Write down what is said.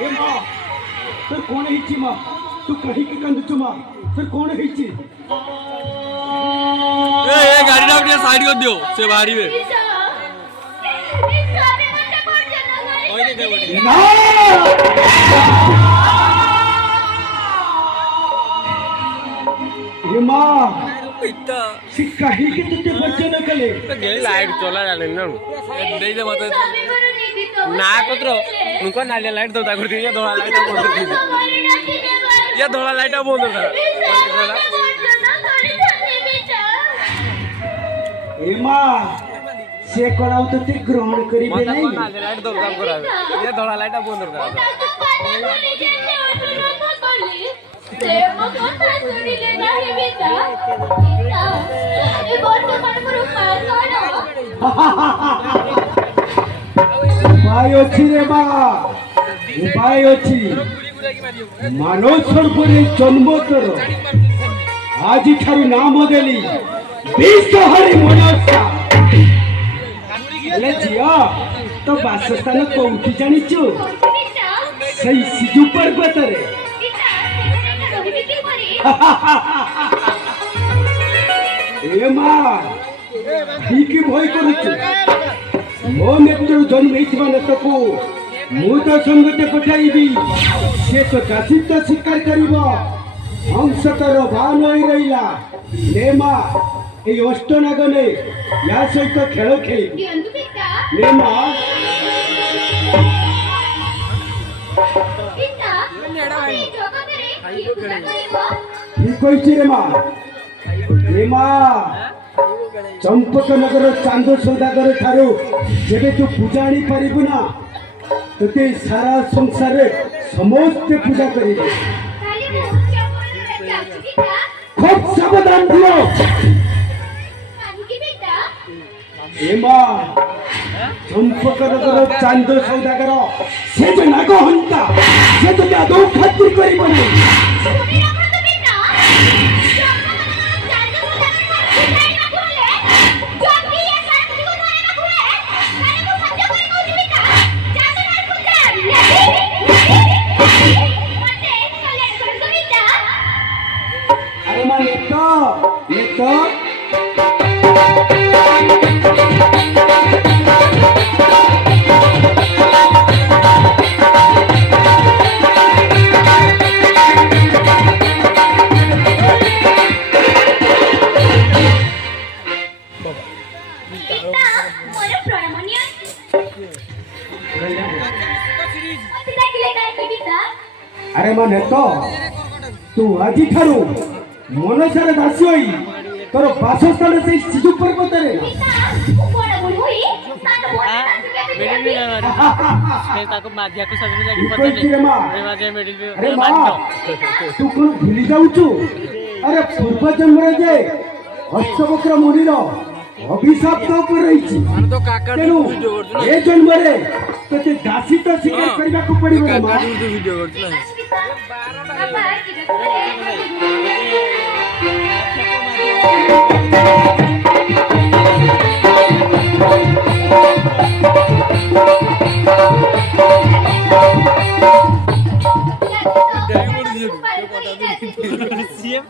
ए मां तो कौन है ची मां तू कहीं के कंद चुमा फिर कौन है ची ए गाड़ी ना अपनी साइड कर दियो से बाहरी में ना ये मां इतना सी कहीं के तुझे बच्चे न कले तो गेली लाइट चला जाने ना दे दे मत ना कोत्रो उनको नाले लाइट दौता करती है धोला लाइट बंद करती है ये धोला लाइट बंद कर ए मां से कोणाव तो ते ग्रहण करी बे नहीं नाले लाइट दौता करा ये धोला लाइट बंद कर उपाय अच्छी रे बा उपाय अच्छी मानव सर्परे जन्म कर आज ठारू नाम देली विषहरी मनसा ले जिया तो बासस्थान कोठी जानिचु सही सिजु पर्वत रे ए मां ठीक भय करूछु मो नेत्र जन्म हेतिबा नेतको मु तो संगते पठाइबी से तो दासित्व स्वीकार करिबो हंसतर भान होई रहिला ले मां ए अष्टनागने या सहित खेल खेली ले मां ठीक कहिछि रे मां ए मां चंपक नगर चांद सौदागर ठारू जेबे तू पूजा आनी पारिबु ना तते सारा संसार समस्त पूजा करिबे खूब सावधान दियो ए मां चंपक नगर चांद सौदागर से जो नाग हंता से तो आदौ खातिर करिबो नहीं अरे मां नेतो अरे मां नेतो तू आजी ठारू मनसार दासी होई तोर बासस्थान से सिजु पर्वत रे ताको माध्या को सजने जाके पता नहीं अरे मां तू कोन भूली जाउछु अरे पूर्व जन्म रे जे हस्तवक्र मुनि रो अभिशाप तो ऊपर रहिछि तो काका वीडियो करछु ए जन्म रे तते दासी तो स्वीकार करबा को पड़िबो काका वीडियो करछु CM